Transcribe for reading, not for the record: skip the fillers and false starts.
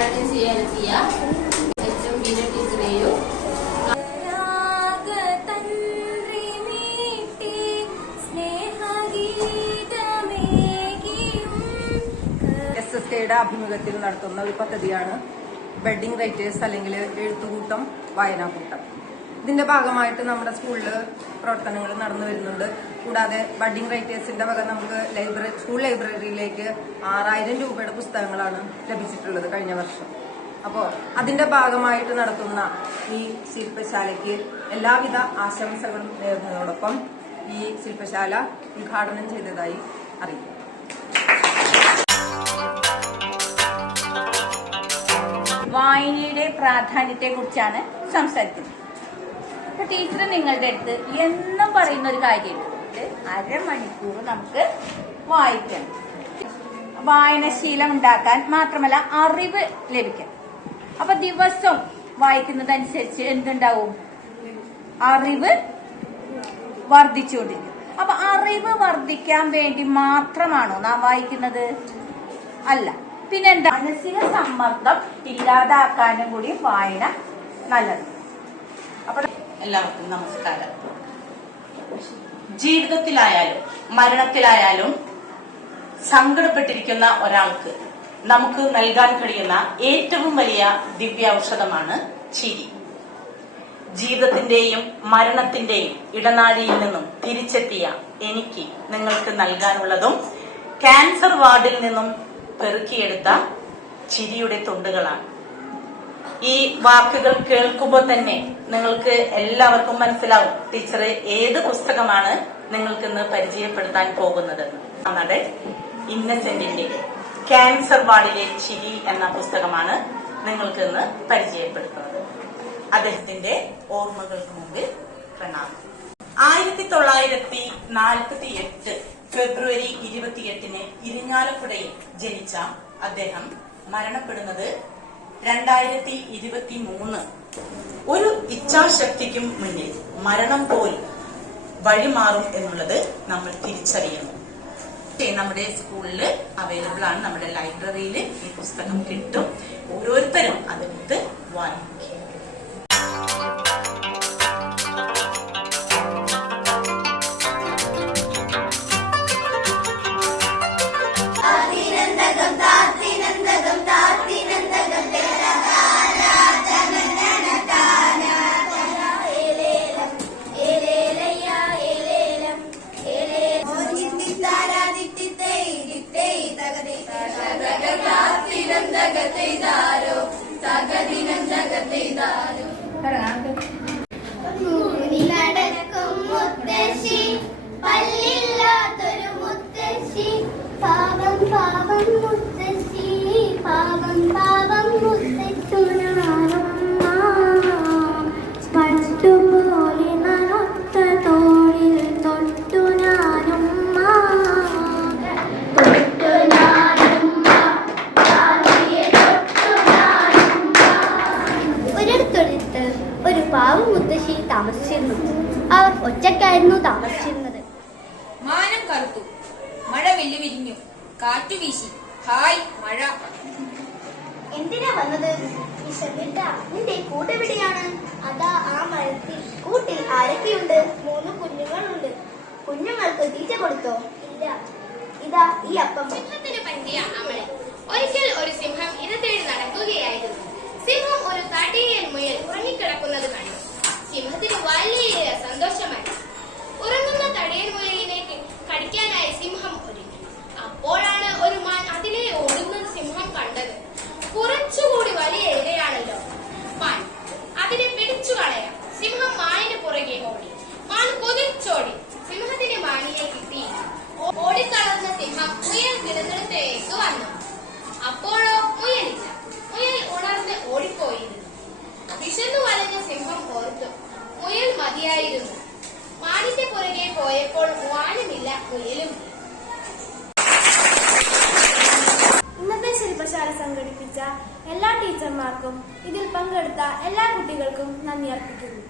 ഉദ്ഘാടനം ചെയ്യാനെത്തിയ HM ടീച്ചറെയും SSKയുടെ ആഭിമുഖ്യത്തിൽ നടത്തുന്ന ഒരു പദ്ധതിയാണ് ബഡ്ഡിംഗ് റൈറ്റേഴ്സ് അല്ലെങ്കിൽ എഴുത്തുകൂട്ടം വായനാകൂട്ടം. ഇതിന്റെ ഭാഗമായിട്ട് നമ്മുടെ സ്കൂളിൽ പ്രവർത്തനങ്ങൾ നടന്നു വരുന്നുണ്ട്. കൂടാതെ ബഡ്ഡിംഗ് റൈറ്റേഴ്സിന്റെ വക നമുക്ക് സ്കൂൾ ലൈബ്രറിയിലേക്ക് 6000 രൂപയുടെ പുസ്തകങ്ങളാണ് ലഭിച്ചിട്ടുള്ളത് കഴിഞ്ഞ വർഷം. അപ്പോൾ അതിന്റെ ഭാഗമായിട്ട് നടത്തുന്ന ഈ ശില്പശാലയ്ക്ക് എല്ലാവിധ ആശംസകളും നേർന്നതോടൊപ്പം ഈ ശില്പശാല ഉദ്ഘാടനം ചെയ്തതായി അറിയിക്കും. വായനയുടെ പ്രാധാന്യത്തെ കുറിച്ചാണ് സംസാരിക്കുന്നത്. അപ്പൊ ടീച്ചർ നിങ്ങളുടെ അടുത്ത് എന്നും പറയുന്ന ഒരു കാര്യമുണ്ട്, അരമണിക്കൂർ നമുക്ക് വായിക്കണം. വായനശീലം ഉണ്ടാക്കാൻ മാത്രമല്ല അറിവ് ലഭിക്കാൻ. അപ്പൊ ദിവസം വായിക്കുന്നതനുസരിച്ച് എന്തുണ്ടാവും? അറിവ് വർദ്ധിച്ചുകൊണ്ടിരിക്കും. അപ്പൊ അറിവ് വർദ്ധിക്കാൻ വേണ്ടി മാത്രമാണോ നാം വായിക്കുന്നത്? അല്ല. പിന്നെന്താ? മാനസിക സമ്മർദ്ദം ഇല്ലാതാക്കാനും കൂടി വായന നല്ലത്. അപ്പോൾ എല്ലാവർക്കും നമസ്കാരം. ജീവിതത്തിലായാലും മരണത്തിലായാലും സങ്കടപ്പെട്ടിരിക്കുന്ന ഒരാൾക്ക് നമുക്ക് നൽകാൻ കഴിയുന്ന ഏറ്റവും വലിയ ദിവ്യൌഷധമാണ് ചിരി. ജീവിതത്തിന്റെയും മരണത്തിന്റെയും ഇടനാഴിയിൽ നിന്നും തിരിച്ചെത്തിയ എനിക്ക് നിങ്ങൾക്ക് നൽകാനുള്ളതും ക്യാൻസർ വാർഡിൽ നിന്നും പെറുക്കിയെടുത്ത ചിരിയുടെ തുണ്ടുകളാണ്. ഈ വാക്കുകൾ കേൾക്കുമ്പോൾ തന്നെ നിങ്ങൾക്ക് എല്ലാവർക്കും മനസ്സിലാവും ടീച്ചർ ഏത് പുസ്തകമാണ് നിങ്ങൾക്കിന്ന് പരിചയപ്പെടുത്താൻ പോകുന്നത്. നമ്മുടെ ഇന്നസെന്റിന്റെ ക്യാൻസർ വാർഡിലെ ചിരി എന്ന പുസ്തകമാണ് നിങ്ങൾക്ക് ഇന്ന് പരിചയപ്പെടുത്തുന്നത്. അദ്ദേഹത്തിന്റെ ഓർമ്മകൾക്ക് മുമ്പിൽ പ്രണാമം. 1948 ഫെബ്രുവരി 28 ഇരിങ്ങാലക്കുടയിൽ ജനിച്ച അദ്ദേഹം മരണപ്പെടുന്നത് 2023. ഒരു ഇച്ഛാശക്തിക്കും മുന്നിൽ മരണം പോലും വഴിമാറും എന്നുള്ളത് നമ്മൾ തിരിച്ചറിയുന്നു. നമ്മുടെ സ്കൂളിൽ അവൈലബിൾ ആണ്, നമ്മുടെ ലൈബ്രറിയിൽ ഈ പുസ്തകം കിട്ടും. ഓരോരുത്തരും അതെടുത്ത് വായിക്കും. നടക്കും മുത്തശ്ശി, പല്ലില്ലാത്തൊരു മുത്തശ്ശി, പാവം പാവം മുത്തശ്ശി, പാവം പാവം മുത്തശ്ശുനാണമ്മ, പട്ടുപോലെ നനൊത്ത തോളിൽ തൊട്ടു ഞാനുമ്മ, തൊട്ടു ഞാനുമ്മ, ഒരിടത്തൊരിടത്ത് ഒരു പാവം മുത്തശ്ശി താമസിച്ചിരുന്നു. അവർ ഒറ്റയ്ക്കായിരുന്നു താമസിച്ചിരുന്നത്. മാനം കറുത്തു, മഴ വെല്ലുവിരിഞ്ഞു, കാറ്റു വീശി, ഹായ് മഴ. എന്തിനാ വന്നത്? നിന്റെ കൂട്ടെവിടെയാണ്? അതാ ആ മരത്തിൽ. കൂട്ടിൽ ആരൊക്കെയുണ്ട്? 3 കുഞ്ഞുങ്ങളുണ്ട്. കുഞ്ഞുങ്ങൾക്ക് തീറ്റ കൊടുത്തോ? ഇല്ല. ഇതാ ഈ അപ്പം. സിംഹത്തിന് പറ്റിയ അമളി. ഒരിക്കൽ ഒരു സിംഹം ഇത് തേടി നടക്കുകയായിരുന്നു. സിംഹം ഒരു തടിയൻ മുയൽ ഉറങ്ങിക്കിടക്കുന്നത് കണ്ടു. സിംഹത്തിന് വലിയ സന്തോഷമായി. ഉറങ്ങുന്ന തടിയൻ മുയലിനെ കടിക്കാനായി സിംഹം ഒരുങ്ങി. അപ്പോഴാണ് ഒരു മാൻ അതിലെ ഓടുന്നത് സിംഹം കണ്ടത്. കുറച്ചുകൂടി വലിയ ഇരയാണല്ലോ മാൻ, അതിനെ പിടിച്ചു കളയാം. സിംഹം മാനിന് പുറകെ ഓടി. മാൻ കുതിച്ചോടി. സിംഹത്തിന് മാനിയെ കിട്ടി. ഓടിക്കളർന്ന സിംഹം മുയൽ കിടന്നിടത്തേക്ക് വന്നു. അപ്പോഴോ മുയലില്ല. മുയൽ ഉണർന്ന് ഓടിപ്പോയിരുന്നു. വിശന്നു വലഞ്ഞ സിംഹം ഓർത്തു, മുയൽ മതിയായിരുന്നു. മാനിന്റെ പുറകെ പോയപ്പോൾ മാനുമില്ല, മുയലും. ഇന്നത്തെ ശില്പശാല സംഘടിപ്പിച്ച എല്ലാ ടീച്ചർമാർക്കും ഇതിൽ പങ്കെടുത്ത എല്ലാ കുട്ടികൾക്കും നന്ദി അർപ്പിക്കുന്നു.